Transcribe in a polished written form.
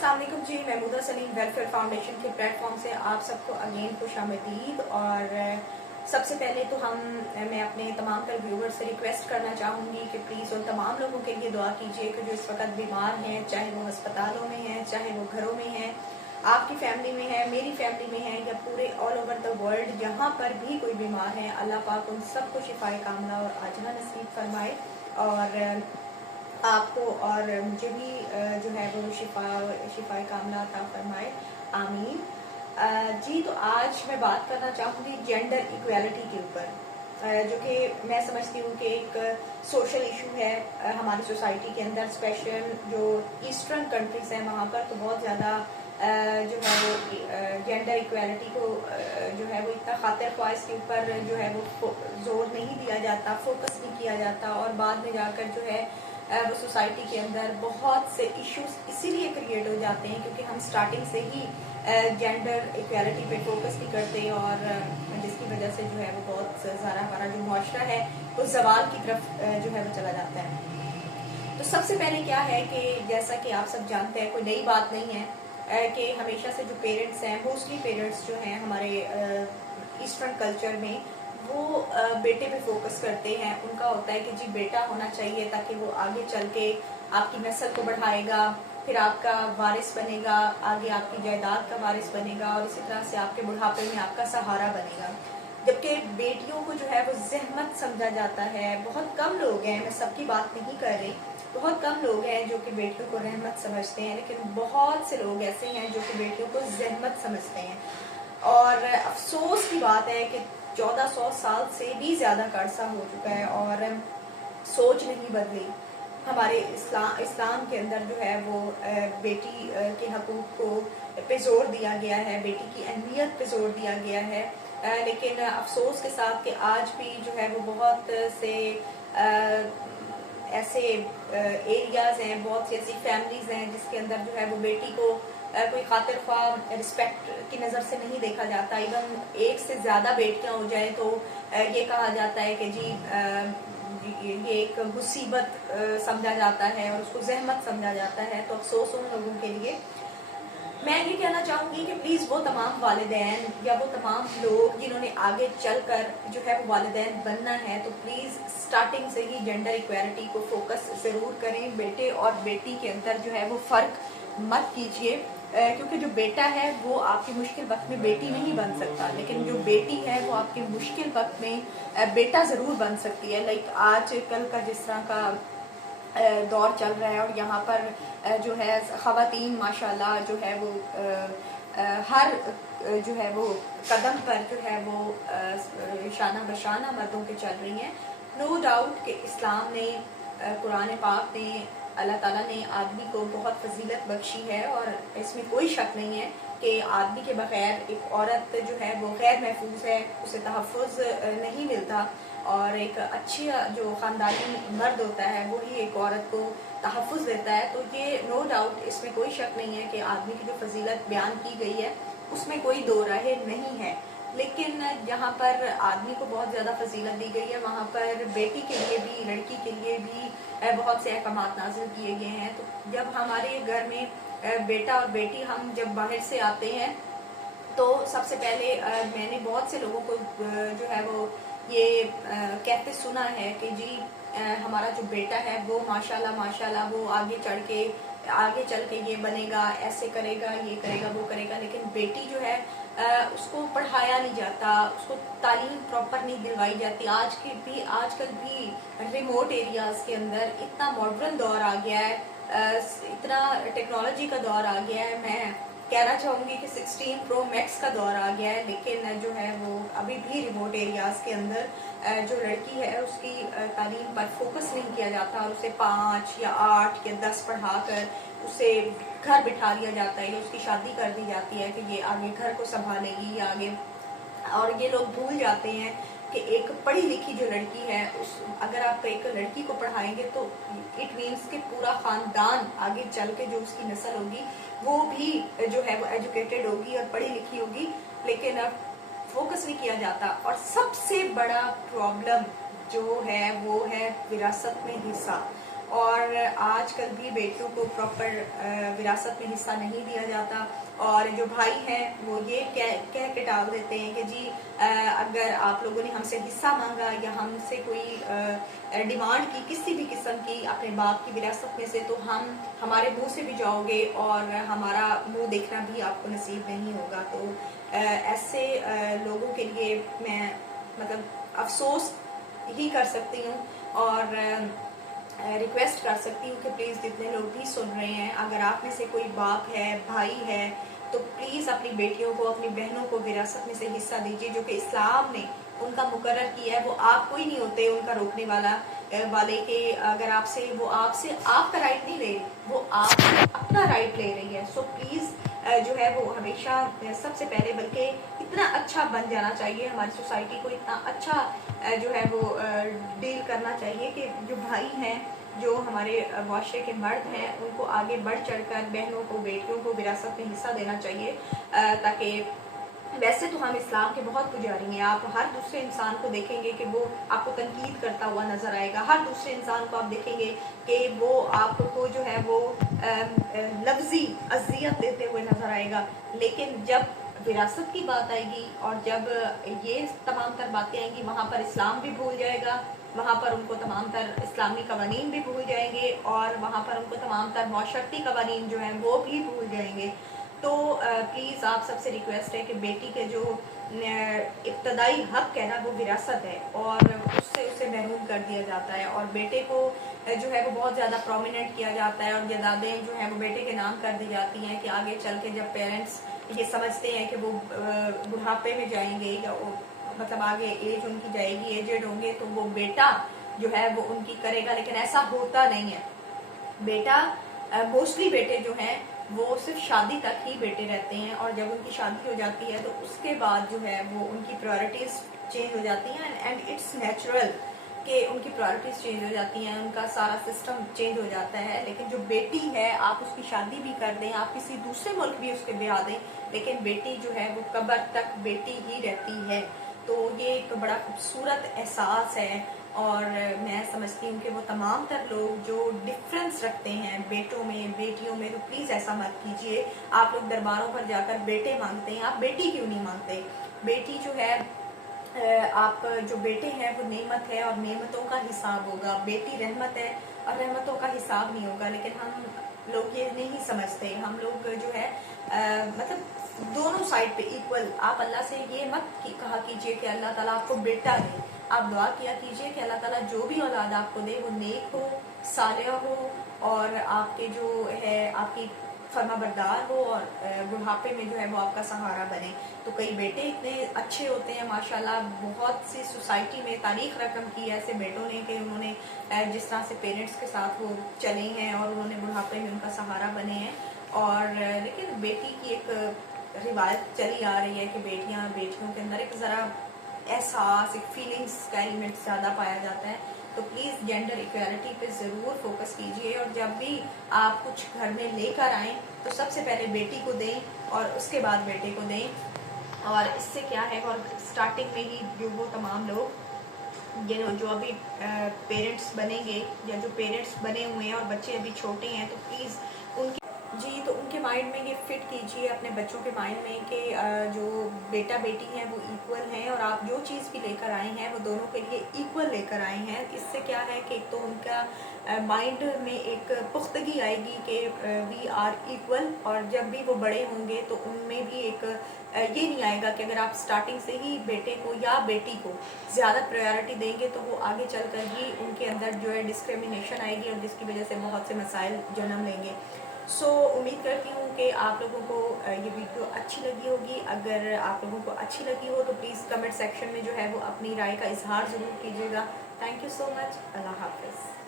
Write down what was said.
अस्सलाम वालेकुम जी। Mahmooda Salim welfare foundation के प्लेटफॉर्म से आप सबको अगेन खुशामदीद। और सबसे पहले तो मैं अपने तमाम तर व्यूवर्स से रिक्वेस्ट करना चाहूँगी कि प्लीज़ उन तमाम लोगों के लिए दुआ कीजिए कि जो इस वक्त बीमार हैं, चाहे वो अस्पतालों में हैं, चाहे वो घरों में हैं, आपकी फैमिली में है, मेरी फैमिली में है, या पूरे ऑल ओवर द वर्ल्ड जहाँ पर भी कोई बीमार है, अल्लाह पाक उन सबको शिफाए कामना और आजिला नसीब फरमाए और आपको और मुझे भी जो है वो शिफाए कामना अता फरमाए, आमीन। जी, तो आज मैं बात करना चाहूँगी जेंडर इक्वालिटी के ऊपर, जो कि मैं समझती हूँ कि एक सोशल इशू है हमारी सोसाइटी के अंदर। स्पेशल जो ईस्टर्न कंट्रीज हैं वहाँ पर तो बहुत ज़्यादा जो है वो जेंडर इक्वालिटी को जो है वो इतना खातिर ख्वाह इसके ऊपर जो है वो जोर नहीं दिया जाता, फोकस नहीं किया जाता, और बाद में जाकर जो है वो सोसाइटी के अंदर बहुत से इश्यूज इसीलिए क्रिएट हो जाते हैं क्योंकि हम स्टार्टिंग से ही जेंडर इक्वालिटी पे फोकस नहीं करते, और जिसकी वजह से जो है वो बहुत ज़्यादा हमारा जो मुआशरा है वो जवाल की तरफ जो है वो चला जाता है। तो सबसे पहले क्या है कि जैसा कि आप सब जानते हैं, कोई नई बात नहीं है कि हमेशा से जो पेरेंट्स हैं, मोस्टली पेरेंट्स जो हैं हमारे ईस्टर्न कल्चर में, वो बेटे पे फोकस करते हैं। उनका होता है कि जी बेटा होना चाहिए ताकि वो आगे चल के आपकी नस्ल को बढ़ाएगा, फिर आपका वारिस बनेगा, आगे आपकी जायदाद का वारिस बनेगा, और इसी तरह से आपके बुढ़ापे में आपका सहारा बनेगा। जबकि बेटियों को जो है वो ज़हमत समझा जाता है। बहुत कम लोग हैं, मैं सबकी बात नहीं कर रही, बहुत कम लोग हैं जो कि बेटियों को रहमत समझते हैं, लेकिन बहुत से लोग ऐसे हैं जो कि बेटियों को ज़हमत समझते हैं। और अफसोस की बात है कि 1400 साल से भी ज़्यादा का अरसा हो चुका है और सोच नहीं बदली। हमारे इस्लाम के अंदर जो है वो बेटी के हकूक़ को पे जोर दिया गया है, बेटी की अहमियत पे जोर दिया गया है, लेकिन अफसोस के साथ कि आज भी जो है वो बहुत से ऐसे एरियाज़ हैं, बहुत सी ऐसी फैमिलीज़ हैं जिसके अंदर जो है वो बेटी को कोई खातिर ख्वाह रिस्पेक्ट की नज़र से नहीं देखा जाता। इवन एक से ज़्यादा बेटियां हो जाए तो ये कहा जाता है कि जी ये एक मुसीबत समझा जाता है और उसको ज़हमत समझा जाता है। तो अफसोस उन लोगों के लिए। मैं ये कहना चाहूँगी कि प्लीज़ वो तमाम वालिदैन या वो तमाम लोग जिन्होंने आगे चलकर जो है वो वालिदैन बनना है, तो प्लीज़ स्टार्टिंग से ही जेंडर इक्वालिटी को फोकस ज़रूर करें। बेटे और बेटी के अंदर जो है वो फ़र्क मत कीजिए, क्योंकि जो बेटा है वो आपके मुश्किल वक्त में बेटी नहीं बन सकता, लेकिन जो बेटी है वो आपके मुश्किल वक्त में बेटा ज़रूर बन सकती है। लाइक आज कल का जिस तरह का दौर चल रहा है, और यहाँ पर जो है ख़वातीन माशाल्लाह जो है वो हर जो है वो कदम पर जो है वो शाना बशाना मर्दों के चल रही हैं। नो डाउट कि इस्लाम ने, कुरान पाक ने, अल्लाह ताला ने आदमी को बहुत फजीलत बख्शी है, और इसमें कोई शक नहीं है कि आदमी के बगैर एक औरत जो है वो गैर महफूज है, उसे तहफ़्फ़ुज़ नहीं मिलता, और एक अच्छा जो ख़ानदानी मर्द होता है वही एक औरत को तहफ़्फ़ुज़ देता है। तो ये नो डाउट, इसमें कोई शक नहीं है कि आदमी की जो फजीलत बयान की गई है उसमें कोई दो राहे नहीं है। लेकिन जहाँ पर आदमी को बहुत ज़्यादा फजीलत दी गई है, वहाँ पर बेटी के लिए भी, लड़की के लिए भी बहुत से अहकामात नाज़िल किए गए हैं। तो जब हमारे घर में बेटा और बेटी हम जब बाहर से आते हैं, तो सबसे पहले मैंने बहुत से लोगों को जो है वो ये कहते सुना है कि जी हमारा जो बेटा है वो माशाल्लाह माशाल्लाह वो आगे चल के ये बनेगा, ऐसे करेगा, ये करेगा, वो करेगा। लेकिन बेटी जो है उसको पढ़ाया नहीं जाता, उसको तालीम प्रॉपर नहीं दिलवाई जाती। आजकल भी रिमोट एरियाज़ के अंदर इतना मॉडर्न दौर आ गया है, इतना टेक्नोलॉजी का दौर आ गया है, मैं कहना चाहूँगी कि 16 प्रो मैक्स का दौर आ गया है, लेकिन जो है वो अभी भी रिमोट एरियाज़ के अंदर जो लड़की है उसकी तालीम पर फोकस नहीं किया जाता, और उसे 5 या 8 या 10 पढ़ाकर उसे घर बिठा दिया जाता है, या उसकी शादी कर दी जाती है कि ये आगे घर को संभालेगी या आगे। और ये लोग भूल जाते हैं कि एक पढ़ी लिखी जो लड़की है, अगर आप एक लड़की को पढ़ाएंगे तो इट मीन्स कि पूरा ख़ानदान आगे चल के जो उसकी नस्ल होगी वो भी जो है वो एजुकेटेड होगी और पढ़ी लिखी होगी, लेकिन अब फोकस नहीं किया जाता। और सबसे बड़ा प्रॉब्लम जो है वो है विरासत में हिस्सा। اور آج کل بھی بیٹوں کو پراپر وراثت میں حصہ نہیں دیا جاتا، اور جو بھائی ہیں وہ یہ کہہ کے ٹال دیتے ہیں کہ جی اگر آپ لوگوں نے ہم سے حصہ مانگا یا ہم سے کوئی ڈیمانڈ کی کسی بھی قسم کی اپنے باپ کی وراثت میں سے، تو ہم ہمارے منہ سے بھی جاؤ گے اور ہمارا منہ دیکھنا بھی آپ کو نصیب نہیں ہوگا۔ تو ایسے لوگوں کے لیے میں مطلب افسوس ہی کر سکتی ہوں، اور ریکویسٹ کر سکتی ہوں کہ پلیز جتنے لوگ بھی سن رہے ہیں، اگر آپ میں سے کوئی باپ ہے، بھائی ہے، تو پلیز اپنی بیٹیوں کو، اپنی بہنوں کو وراثت میں سے حصہ دیجیے، جو کہ اسلام نے ان کا مقرر کیا ہے۔ وہ آپ کوئی نہیں ہوتے ان کا روکنے والے کہ اگر آپ سے آپ کا رائٹ نہیں لے رہی، وہ آپ سے اپنا رائٹ لے رہی ہے۔ سو پلیز جو ہے وہ ہمیشہ سب سے پہلے، بلکہ اتنا اچھا بن جانا چاہیے ہماری سوسائٹی کو، اتنا اچھا جو ہے وہ ڈیل کرنا چاہیے کہ جو بھائی ہیں، جو ہمارے معاشرے کے مرد ہیں، ان کو آگے بڑھ چڑھ کر بہنوں کو، بیٹیوں کو وراثت میں حصہ دینا چاہیے، تاکہ ویسے تو ہم اسلام کے بہت پجاری ہیں، آپ ہر دوسرے انسان کو دیکھیں گے کہ وہ آپ کو تنقید کرتا ہوا نظر آئے گا، ہر دوسرے انسان کو آپ دیکھیں گے کہ وہ آپ کو جو ہے وہ لفظی اذیت دیتے ہوئے نظر آئے گا، لیکن جب وراثت کی بات آئے گی اور جب یہ تمام تر باتیں آئیں گی، وہاں پر اسلام بھی بھول جائے گا، وہاں پر ان کو تمام تر اسلامی قوانین بھی بھول جائیں گے، اور وہاں پر ان کو تمام تر معاشرتی قوانین جو ہیں وہ بھی بھول جائیں گے۔ تو پلیز آپ سب سے ریکویسٹ ہے کہ بیٹی کے جو ابتدائی حق ہے نا وہ وراثت ہے، اور اس سے اسے محروم کر دیا جاتا ہے، اور بیٹے کو جو ہے وہ بہت زیادہ پرومیننٹ کیا جاتا ہے، اور جائیدادیں جو ہیں وہ بیٹے کے نام کر دی جاتی ہیں کہ آگے چل کے جب پیرنٹس یہ سمجھتے ہیں کہ وہ بڑھاپے میں جائیں گے، یا مطلب آگے ایج ان کی جائے گی، ایجڈ ہوں گے، تو وہ بیٹا جو ہے وہ ان کی کرے گا، لیکن ایسا ہوتا نہیں ہے۔ بیٹا موسٹلی بیٹے جو ہیں وہ صرف شادی تک ہی بیٹے رہتے ہیں، اور جب ان کی شادی ہو جاتی ہے تو اس کے بعد جو ہے وہ ان کی پرائرٹیز چینج ہو جاتی ہیں، اینڈ اٹس نیچرل کہ ان کی پرائرٹیز چینج ہو جاتی ہیں، ان کا سارا سسٹم چینج ہو جاتا ہے۔ لیکن جو بیٹی ہے، آپ اس کی شادی بھی کر دیں، آپ کسی دوسرے ملک بھی اس کے بیاہ دیں، لیکن بیٹی جو ہے وہ قبر تک بیٹی ہی رہتی ہے۔ تو یہ ایک بڑا خوبصورت احساس ہے، اور میں سمجھتی ہوں کہ وہ تمام تر لوگ جو ڈفرینس رکھتے ہیں بیٹوں میں، بیٹیوں میں، تو پلیز ایسا مت کیجیے۔ آپ لوگ درباروں پر جا کر بیٹے مانگتے ہیں، آپ بیٹی کیوں نہیں مانگتے؟ بیٹی جو ہے، آپ جو بیٹے ہیں وہ نعمت ہے، اور نعمتوں کا حساب ہوگا۔ بیٹی رحمت ہے اور رحمتوں کا حساب نہیں ہوگا، لیکن ہم لوگ یہ نہیں سمجھتے۔ ہم لوگ جو ہے مطلب دونوں سائڈ پہ ایکول، آپ اللہ سے یہ مت کہا کیجئے کہ اللہ تعالیٰ آپ کو بیٹا دے، آپ دعا کیا کیجئے کہ اللہ تعالیٰ جو بھی اولاد آپ کو دے وہ نیک ہو، صالحہ ہو، اور آپ کے جو ہے آپ کی فرما بردار ہو، اور بڑھاپے میں جو ہے وہ آپ کا سہارا بنے۔ تو کئی بیٹے اتنے اچھے ہوتے ہیں ماشاءاللہ، بہت سی سوسائٹی میں تاریخ رقم کی ایسے بیٹوں نے کہ انہوں نے جس طرح سے پیرنٹس کے ساتھ وہ چلے ہیں، اور انہوں نے بڑھاپے میں ان کا سہارا بنے ہیں۔ اور لیکن بیٹی کی ایک روایت چلی آ رہی ہے کہ بیٹیوں کے اندر ایک ذرا احساس، ایک فیلنگس کا ایلیمنٹ زیادہ پایا جاتا ہے۔ تو پلیز جینڈر ایکویلٹی پہ ضرور فوکس کیجئے، اور جب بھی آپ کچھ گھر میں لے کر آئیں تو سب سے پہلے بیٹی کو دیں، اور اس کے بعد بیٹے کو دیں۔ اور اس سے کیا ہے، اور اسٹارٹنگ میں ہی جو وہ تمام لوگ جو ابھی پیرنٹس بنیں گے، یا جو پیرنٹس بنے ہوئے ہیں اور بچے ابھی چھوٹے ہیں، تو پلیز ان کے مائنڈ میں یہ فٹ کیجئے، اپنے بچوں کے مائنڈ میں، کہ جو بیٹا بیٹی ہیں وہ ایکول ہیں، اور آپ جو چیز بھی لے کر آئے ہیں وہ دونوں کے لیے ایکول لے کر آئے ہیں۔ اس سے کیا ہے کہ ایک تو ان کا مائنڈ میں ایک پختگی آئے گی کہ وی آر ایکول، اور جب بھی وہ بڑے ہوں گے تو ان میں بھی ایک یہ نہیں آئے گا کہ اگر آپ سٹارٹنگ سے ہی بیٹے کو یا بیٹی کو زیادہ پریورٹی دیں گے تو وہ آگے چل کر ہی ان کے اندر جو ہے ڈسکریمنیشن آئے گی، اور جس کی وجہ سے بہت سے مسائل جنم لیں گے۔ سو امید کرتی ہوں کہ آپ لوگوں کو یہ ویڈیو اچھی لگی ہوگی۔ اگر آپ لوگوں کو اچھی لگی ہو تو پلیز کمنٹ سیکشن میں جو ہے وہ اپنی رائے کا اظہار ضرور کیجیے گا۔ تھینک یو سو مچ، اللہ حافظ۔